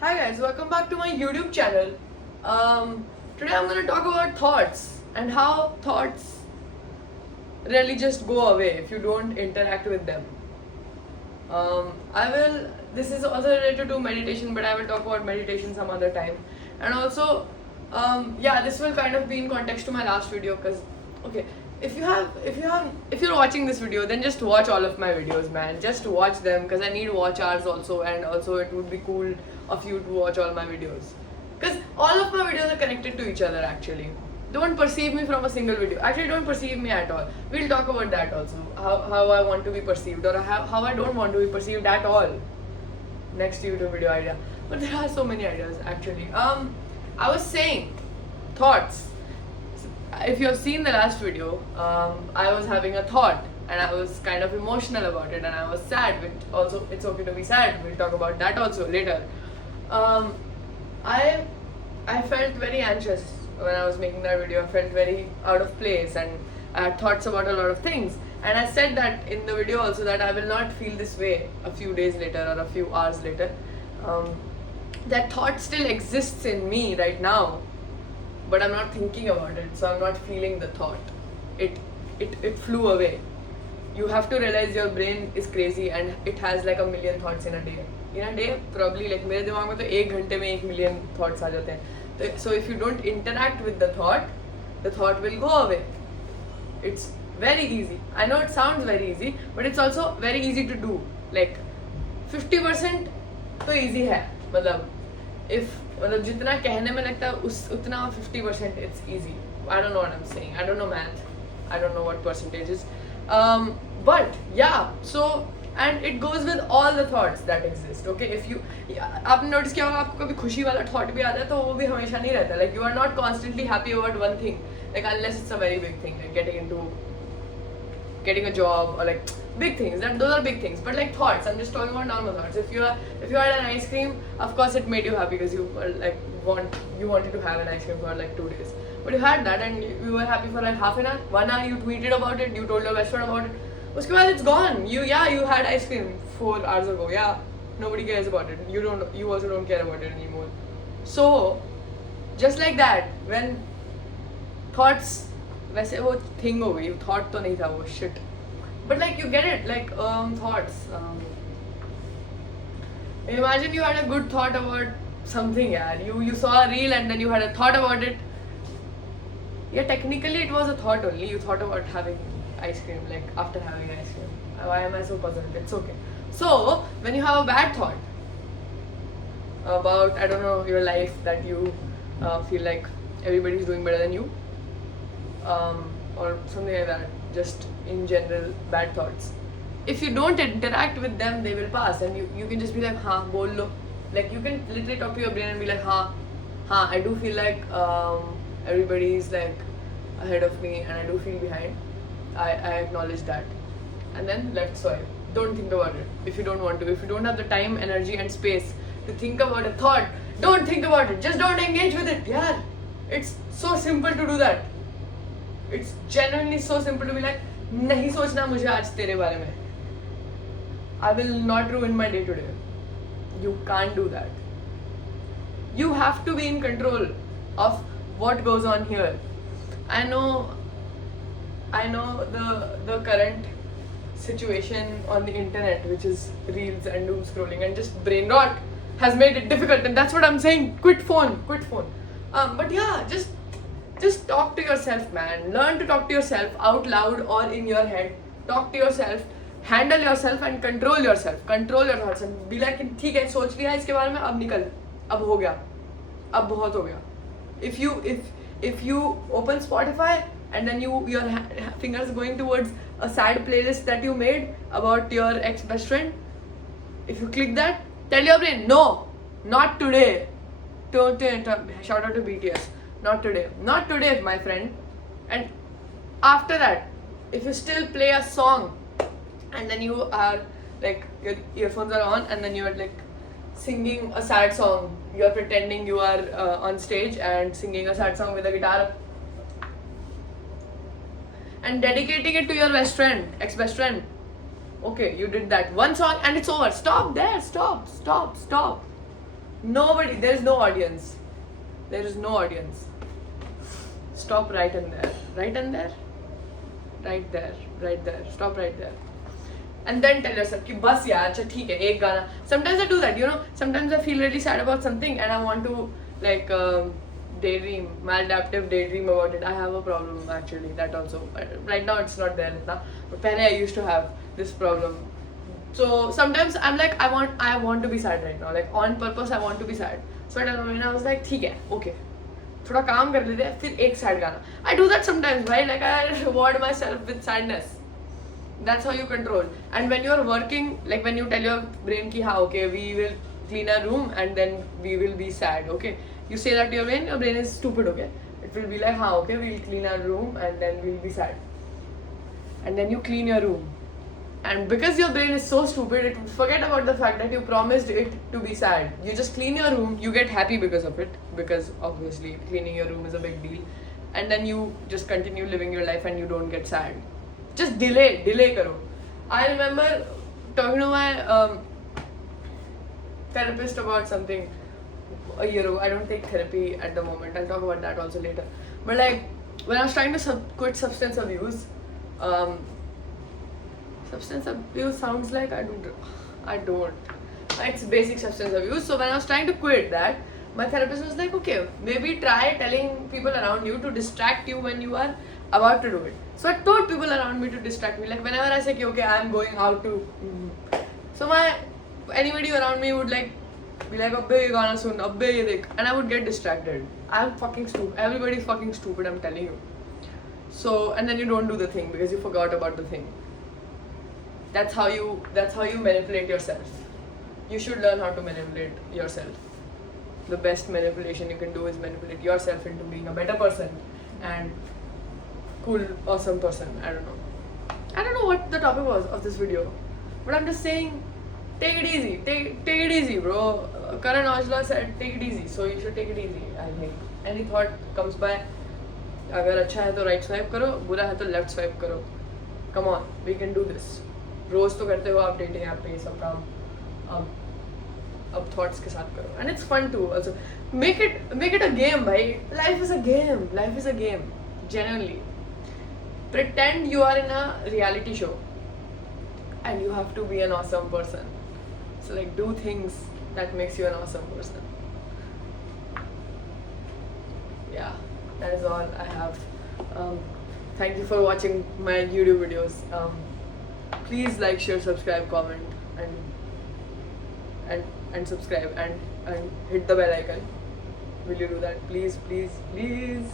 Hi guys, welcome back to my YouTube channel. Today I'm going to talk about thoughts and how thoughts really just go away if you don't interact with them. This is also related to meditation, but I will talk about meditation some other time. And also, this will kind of be in context to my last video because, okay, if you're watching this video, then just watch all of my videos, man. Just watch them because I need watch hours also, and also it would be cool of you to watch all my videos because all of my videos are connected to each other actually. Don't perceive me from a single video. Actually, don't perceive me at all. We'll talk about that also. How I want to be perceived or how I don't want to be perceived at all. Next YouTube video idea. But there are so many ideas actually. I was saying thoughts. If you have seen the last video, I was having a thought and I was kind of emotional about it and I was sad. Which also, it's okay to be sad. We'll talk about that also later. Um, I felt very anxious when I was making that video. I felt very out of place and I had thoughts about a lot of things. And I said that in the video also that I will not feel this way a few days later or a few hours later. That thought still exists in me right now, but I'm not thinking about it, so I'm not feeling the thought. It flew away. You have to realize your brain is crazy and it has like a million thoughts in a day. In a day, probably like मेरे दिमाग में तो एक घंटे में 1 million thoughts आ जाते हैं. So if you don't interact with the thought will go away. It's very easy. I know it sounds very easy, but it's also very easy to do. Like 50% तो easy है. मतलब जितना कहने में लगता है उतना 50% it's easy. I don't know what I'm saying. I don't know math. I don't know what percentage is. But yeah, so and it goes with all the thoughts that exist. Okay, if you आपने notice किया होगा आपको कभी खुशी वाला thought भी आता है तो वो भी हमेशा नहीं रहता. Like you are not constantly happy about one thing. Like unless it's a very big thing, like getting a job or like big things. Those are big things. But like thoughts, I'm just talking about normal thoughts. If you had an ice cream, of course it made you happy because you were like wanted to have an ice cream for like 2 days. But you had that and you were happy for like half an hour, 1 hour. You tweeted about it, you told your best friend about it. Uske baad it's gone. You had ice cream 4 hours ago. Yeah, nobody cares about it. You also don't care about it anymore. So just like that, when thoughts, वैसे वो thing हो गई, thought तो नहीं था वो shit. But like you get it, like thoughts. Imagine you had a good thought about something, yeah. You saw a reel and then you had a thought about it. Yeah, technically it was a thought only. You thought about having ice cream, like after having ice cream. Why am I so puzzled? It's okay. So when you have a bad thought about, I don't know, your life, that you feel like everybody's doing better than you, or something like that, just in general bad thoughts, if you don't interact with them, they will pass and you can just be like हाँ बोल लो. Like you can literally talk to your brain and be like हाँ I do feel like everybody is like ahead of me and I do feel behind. I acknowledge that, and then let's swipe. Don't think about it if you don't want to. If you don't have the time, energy and space to think about a thought, don't think about it. Just don't engage with it. Yeah, it's so simple to do that. It's genuinely so simple to be like नहीं सोचना मुझे आज तेरे बारे में. I will not ruin my day today. You can't do that. You have to be in control of what goes on here. I know the current situation on the internet, which is reels and doom scrolling and just brain rot, has made it difficult, and that's what I'm saying. Quit phone. But yeah, just talk to yourself, man. Learn to talk to yourself out loud or in your head. Talk to yourself, handle yourself and control yourself. Control your thoughts and be like ठीक है, सोच लिया इसके बारे में, अब निकल, अब हो गया, अब बहुत हो गया. If you open Spotify and then your fingers going towards a sad playlist that you made about your ex-best friend, if you click that, tell your brain, no, not today. Don't shout out to BTS. Not today, my friend. And after that, if you still play a song and then you are like, your earphones are on and then you are like singing a sad song, you are pretending you are on stage and singing a sad song with a guitar and dedicating it to your best friend, ex-best friend. Okay, you did that one song and it's over. Stop there. Stop. Nobody. There is no audience. There is no audience. Stop right in there. Right in there. Right there. Right there. Stop right there. And then tell yourself कि बस यार अच्छा ठीक है एक गाना. Sometimes I do that, you know. Sometimes I feel really sad about something and I want to like daydream, maladaptive daydream about it. I have a problem actually, that also. Right now it's not there itna, but pehle I used to have this problem. So sometimes I'm like I want to be sad right now, like on purpose I want to be sad. So I was like ठीक है okay, थोड़ा काम कर लेते हैं फिर एक sad गाना. I do that sometimes, right? Like I reward myself with sadness. That's how you control. And when you're working, like when you tell your brain ki ha okay we will clean our room and then we will be sad, okay, you say that to your brain is stupid, okay, it will be like ha okay we'll clean our room and then we'll be sad, and then you clean your room, and because your brain is so stupid it will forget about the fact that you promised it to be sad. You just clean your room, you get happy because of it, because obviously cleaning your room is a big deal, and then you just continue living your life and you don't get sad. Just delay karo. I remember talking to my therapist about something a year ago. I don't take therapy at the moment. I'll talk about that also later. But like when I was trying to quit substance abuse, substance abuse sounds like I don't. It's basic substance abuse. So when I was trying to quit that, my therapist was like, okay, maybe try telling people around you to distract you when you are about to do it. So I told people around me to distract me. Like whenever I say, okay, I'm going out to, so anybody around me would like be like, abbe ye gana sun, abbe ye dekh, and I would get distracted. I'm fucking stupid. Everybody's fucking stupid, I'm telling you. So and then you don't do the thing because you forgot about the thing. That's how you manipulate yourself. You should learn how to manipulate yourself. The best manipulation you can do is manipulate yourself into being a better person and cool, awesome person. I don't know what the topic was of this video, but I'm just saying, take it easy. Take it easy, bro. Karan Aujla said, take it easy, so you should take it easy. I think any thought comes by, अगर अच्छा है तो right swipe करो, बुरा है तो left swipe करो. Come on, we can do this. रोज तो करते हो आप dating app पे ये सब काम. अब thoughts के साथ करो, and it's fun too. Also, make it a game, भाई. Life is a game. Life is a game. Genuinely. Pretend you are in a reality show and you have to be an awesome person. So like do things that makes you an awesome person. Yeah, that is all I have. Thank you for watching my YouTube videos. Please like, share, subscribe, comment, and subscribe and hit the bell icon. Will you do that? Please, please, please.